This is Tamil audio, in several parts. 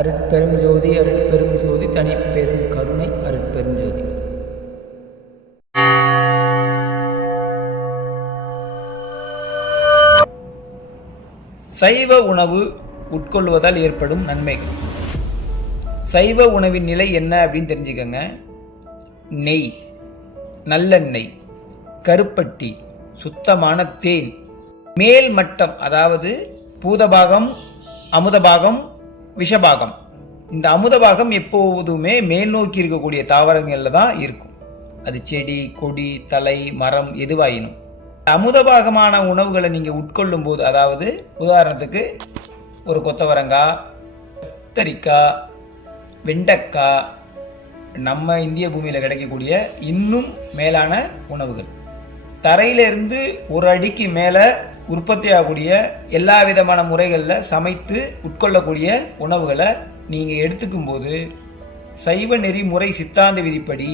அருட்பெரும் ஜோதி அருட்பெரும் ஜோதி தனிப்பெரும் கருணை அருட்பெரும் ஜோதி. சைவ உணவு உட்கொள்வதால் ஏற்படும் நன்மைகள். சைவ உணவின் நிலை என்ன அப்படின்னு தெரிஞ்சுக்கங்க. நெய், நல்லெண்ணெய், கருப்பட்டி, சுத்தமான தேன், மேல் மட்டம், அதாவது பூதபாகம், அமுதபாகம், விஷபாகம். இந்த அமுதபாகம் எப்போதுமே மேல் நோக்கி இருக்கக்கூடிய தாவரங்கள்ல தான் இருக்கும். அது செடி, கொடி, தலை, மரம் எதுவாயினும். அமுதபாகமான உணவுகளை நீங்க உட்கொள்ளும் போது, அதாவது உதாரணத்துக்கு ஒரு கொத்தவரங்காய், கத்தரிக்காய், வெண்டைக்காய், நம்ம இந்திய பூமியில கிடைக்கக்கூடிய இன்னும் மேலான உணவுகள், தரையிலிருந்து ஒரு அடிக்கு மேல உற்பத்தி ஆகக்கூடிய எல்லா விதமான முறைகளில் சமைத்து உட்கொள்ளக்கூடிய உணவுகளை நீங்கள் எடுத்துக்கும் போது சைவ நெறிமுறை சித்தாந்த விதிப்படி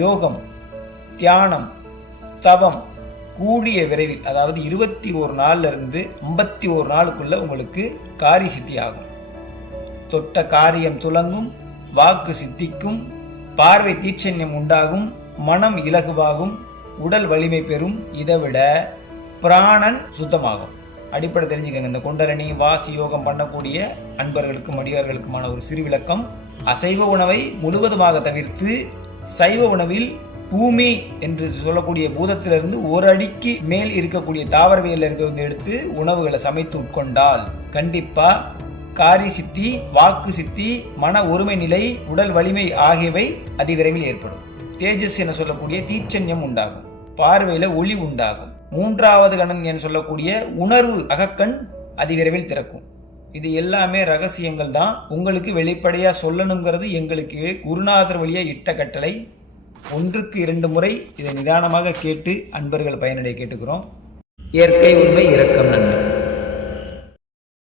யோகம், தியானம், தவம் கூடிய விரைவில், அதாவது 21 நாள்ல இருந்து 51 நாளுக்குள்ள உங்களுக்கு காரிய சித்தி ஆகும். தொட்ட காரியம் துலங்கும், வாக்கு சித்திக்கும், பார்வை தீட்சண்யம் உண்டாகும், மனம் இலகுவாகும், உடல் வலிமை பெறும். இதை விட பிராணன் சுத்தமாகும். அடிப்படை தெரிஞ்சுக்கங்க. இந்த குண்டலினி வாசி யோகம் பண்ணக்கூடிய அன்பர்களுக்கும் அடியார்களுக்குமான ஒரு சிறு விளக்கம். அசைவ உணவை முழுவதுமாக தவிர்த்து சைவ உணவில் பூமி என்று சொல்லக்கூடிய பூதத்திலிருந்து ஒரு அடிக்கு மேல் இருக்கக்கூடிய தாவரவியல் இருக்கிறத எடுத்து உணவுகளை சமைத்து உட்கொண்டால் கண்டிப்பா காரிய சித்தி, வாக்கு சித்தி, மன ஒருமை நிலை, உடல் வலிமை ஆகியவை அதிவிரைவில் ஏற்படும். தேஜஸ் என சொல்லக்கூடிய தீட்சண்யம் உண்டாகும், பார்வையில ஒளி உண்டாகும். மூன்றாவது கணன் என சொல்லக்கூடிய உணர்வு அகக்கண் அதிவிரைவில் திறக்கும். இது எல்லாமே ரகசியங்கள் தான். உங்களுக்கு வெளிப்படையா சொல்லணுங்கிறது எங்களுக்கு குருநாதர் வழியா இட்ட கட்டளை. 1க்கு 2 முறை இதை நிதானமாக கேட்டு அன்பர்கள் பயனடைய கேட்டுக்கிறோம். இயற்கை உண்மை, இரக்கம், நன்மை.